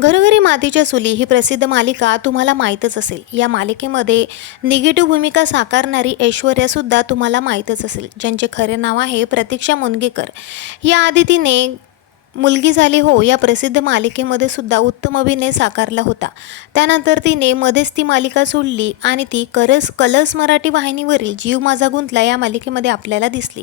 घरोघरी मातीच्या चुली ही प्रसिद्ध मालिका तुम्हाला माहीतच असेल. या मालिकेमध्ये निगेटिव्ह भूमिका साकारणारी ऐश्वर्यासुद्धा तुम्हाला माहीतच असेल. ज्यांचे खरे नाव आहे प्रतीक्षा मुनगेकर. याआधी तिने मुलगी झाली हो या प्रसिद्ध मालिकेमध्ये सुद्धा उत्तम अभिनय साकारला होता. त्यानंतर तिने मध्येच ती मालिका सोडली आणि ती करस कलर्स मराठी वाहिनीवरील जीव माझा गुंतला या मालिकेमध्ये आपल्याला दिसली.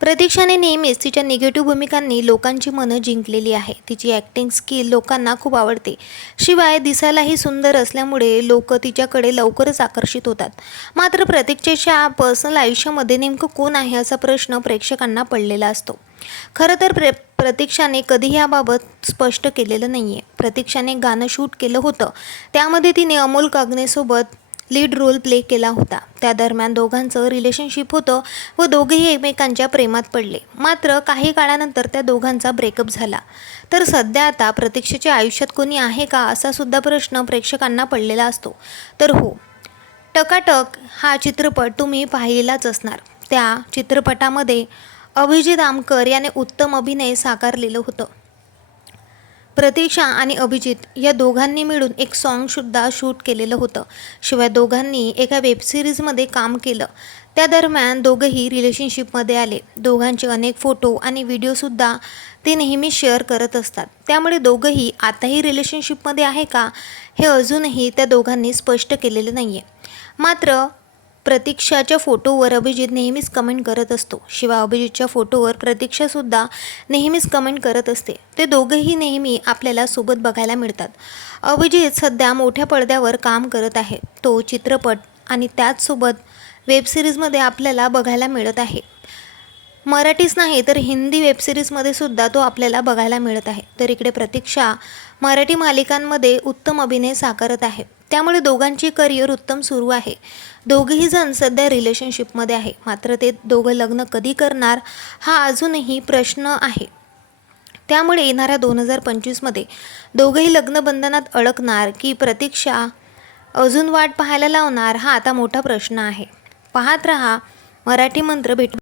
प्रतीक्षाने नेहमीच तिच्या निगेटिव्ह भूमिकांनी लोकांची मनं जिंकलेली आहे. तिची ॲक्टिंग स्किल लोकांना खूप आवडते. शिवाय दिसायलाही सुंदर असल्यामुळे लोक तिच्याकडे लवकरच आकर्षित होतात. मात्र प्रतीक्षेच्या पर्सनल आयुष्यामध्ये नेमकं कोण आहे असा प्रश्न प्रेक्षकांना पडलेला असतो. खरं तर प्रे प्रतीक्षाने कधी याबाबत स्पष्ट केलेलं नाही आहे प्रतीक्षाने गाणं शूट केलं होतं. त्यामध्ये तिने अमोल कागनेसोबत लीड रोल प्ले केला होता. त्या दरम्यान दोघांचं रिलेशनशिप होतं व दोघेही एकमेकांच्या प्रेमात पडले. मात्र काही काळानंतर त्या दोघांचा ब्रेकअप झाला. तर सध्या आता प्रतीक्षेच्या आयुष्यात कोणी आहे का असा सुद्धा प्रश्न प्रेक्षकांना पडलेला असतो. तर हो टकाटक हा चित्रपट तुम्ही पाहिलेलाच असणार. त्या चित्रपटामध्ये अभिजित आमकर याने उत्तम अभिनय साकारलेलं होतं. प्रतीक्षा आणि अभिजित या दोघांनी मिळून एक सॉन्गसुद्धा शूट केलेलं होतं. शिवाय दोघांनी एका वेबसिरीजमध्ये काम केलं. त्या दरम्यान दोघंही रिलेशनशिपमध्ये आले. दोघांचे अनेक फोटो आणि व्हिडिओसुद्धा ते नेहमी शेअर करत असतात. त्यामुळे दोघंही आताही रिलेशनशिपमध्ये आहे का हे अजूनही त्या दोघांनी स्पष्ट केलेलं नाही आहे मात्र प्रतीक्षाच्या फोटोवर अभिजित नेहमीच कमेंट करत असतो. शिवाय अभिजितच्या फोटोवर प्रतीक्षासुद्धा नेहमीच कमेंट करत असते. ते दोघंही नेहमी आपल्याला सोबत बघायला मिळतात. अभिजित सध्या मोठ्या पडद्यावर काम करत आहे. तो चित्रपट आणि त्याचसोबत वेबसिरीजमध्ये आपल्याला बघायला मिळत आहे. मराठीच नाही तर हिंदी वेबसिरीजमध्ये सुद्धा तो आपल्याला बघायला मिळत आहे. तर इकडे प्रतीक्षा मराठी मालिकांमध्ये उत्तम अभिनय साकारत आहे. त्यामुळे दोघांची करिअर उत्तम सुरू आहे. दोघेही जण सध्या रिलेशनशिपमध्ये आहे. मात्र ते दोघं लग्न कधी करणार हा अजूनही प्रश्न आहे. त्यामुळे येणाऱ्या दोन हजार पंचवीसमध्ये दोघंही लग्नबंधनात अडकणार की प्रतीक्षा अजून वाट पाहायला लावणार हा आता मोठा प्रश्न आहे. पाहत रहा. मराठी मंत्र भेट